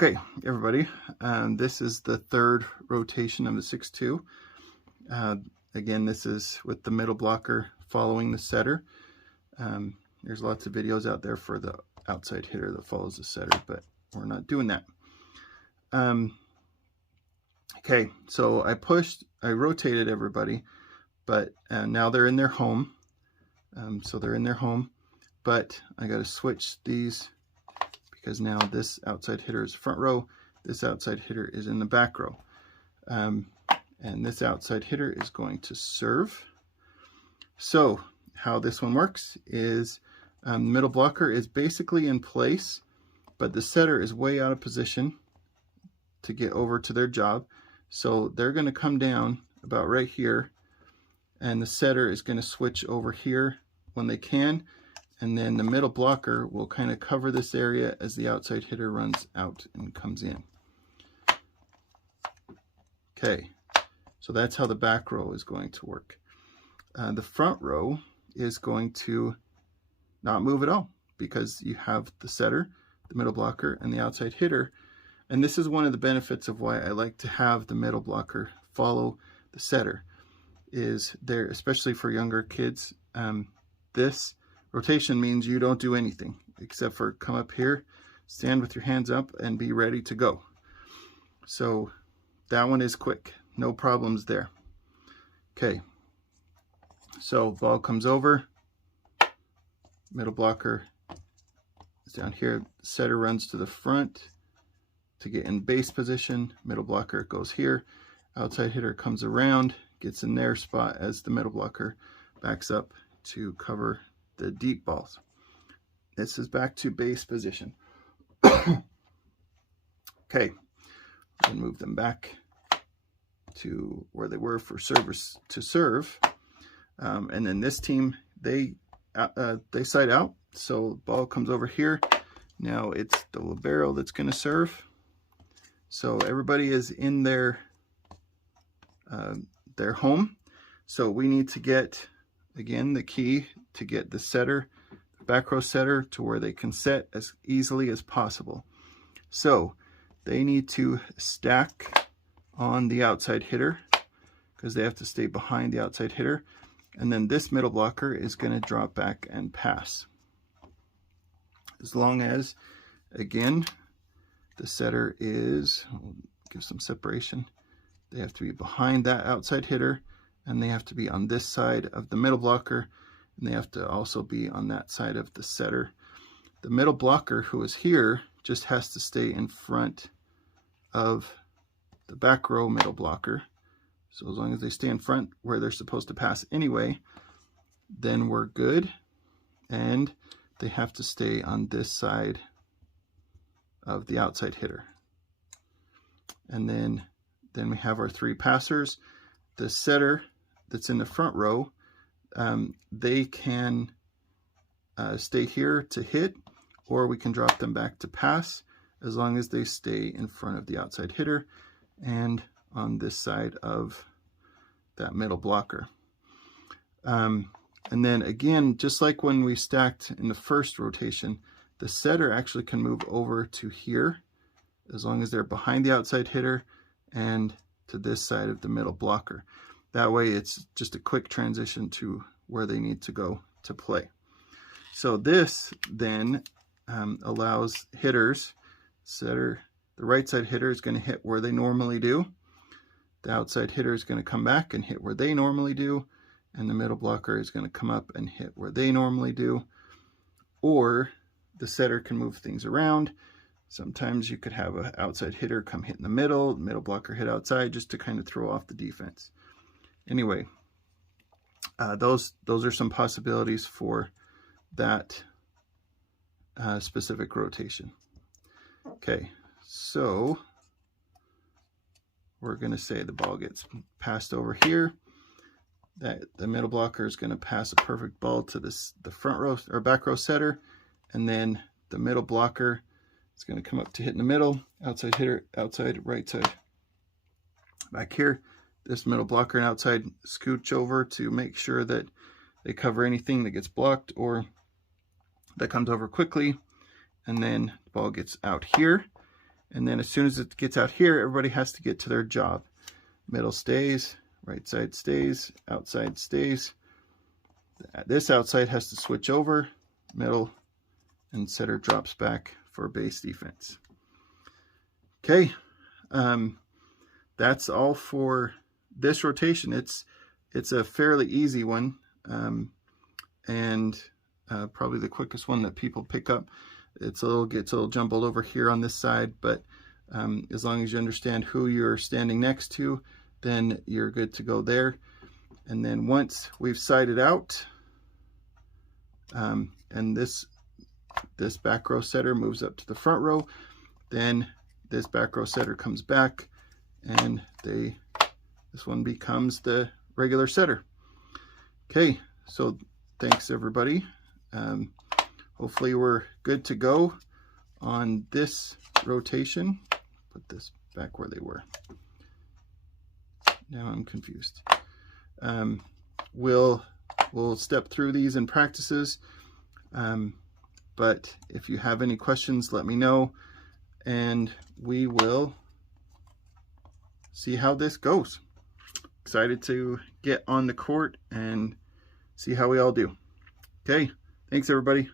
Okay, everybody, this is the third rotation of the 6-2. Again, this is with the middle blocker following the setter. There's lots of videos out there for the outside hitter that follows the setter, but we're not doing that. Okay, so I rotated everybody, but now they're in their home. So they're in their home, but I got to switch these because now this outside hitter is front row, this outside hitter is in the back row. And this outside hitter is going to serve. So how this one works is the middle blocker is basically in place, but the setter is way out of position to get over to their job. So they're going to come down about right here, and the setter is going to switch over here when they can, and then the middle blocker will kind of cover this area as the outside hitter runs out and comes in. Okay, so that's how the back row is going to work. The front row is going to not move at all because you have the setter, the middle blocker, and the outside hitter. And this is one of the benefits of why I like to have the middle blocker follow the setter, is there, especially for younger kids, this rotation means you don't do anything except for come up here, stand with your hands up, and be ready to go. So that one is quick, no problems there. Okay, so ball comes over, middle blocker is down here, setter runs to the front to get in base position, middle blocker goes here, outside hitter comes around, gets in their spot as the middle blocker backs up to cover the deep balls. This is back to base position. Okay, and move them back to where they were for servers to serve. And then this team, they side out, so ball comes over here. Now it's the libero that's going to serve. So everybody is in their home. So we need to get, again, the key to get the setter, the back row setter, to where they can set as easily as possible. So they need to stack on the outside hitter because they have to stay behind the outside hitter. And then this middle blocker is going to drop back and pass. As long as, again, the setter is, we'll give some separation. They have to be behind that outside hitter, and they have to be on this side of the middle blocker, and they have to also be on that side of the setter. The middle blocker, who is here, just has to stay in front of the back row middle blocker. So as long as they stay in front where they're supposed to pass anyway, then we're good. And they have to stay on this side of the outside hitter. And then we have our three passers. The setter that's in the front row, they can stay here to hit, or we can drop them back to pass as long as they stay in front of the outside hitter and on this side of that middle blocker. And then again, just like when we stacked in the first rotation, the setter actually can move over to here as long as they're behind the outside hitter and to this side of the middle blocker. That way it's just a quick transition to where they need to go to play. So this then allows hitters, setter, the right side hitter is going to hit where they normally do. The outside hitter is going to come back and hit where they normally do. And the middle blocker is going to come up and hit where they normally do. Or the setter can move things around. Sometimes you could have an outside hitter come hit in the middle blocker hit outside, just to kind of throw off the defense. Anyway, those are some possibilities for that specific rotation. Okay, so we're going to say the ball gets passed over here. That the middle blocker is going to pass a perfect ball to the front row or back row setter, and then the middle blocker is going to come up to hit in the middle, outside hitter, outside, right side. Back here, this middle blocker and outside scooch over to make sure that they cover anything that gets blocked or that comes over quickly, and then the ball gets out here, And then as soon as it gets out here, everybody has to get to their job. Middle stays, right side stays, outside stays. This outside has to switch over, middle, and setter drops back for base defense. Okay, that's all for this rotation. It's a fairly easy one, and probably the quickest one that people pick up. Gets a little jumbled over here on this side, but as long as you understand who you're standing next to, then you're good to go there. And then once we've sided out, and this back row setter moves up to the front row, then this back row setter comes back, and this one becomes the regular setter. Okay, so thanks everybody. Hopefully we're good to go on this rotation. Put this back where they were. Now I'm confused. We'll step through these in practices, but if you have any questions, let me know, and we will see how this goes. Excited to get on the court and see how we all do. Okay, thanks everybody.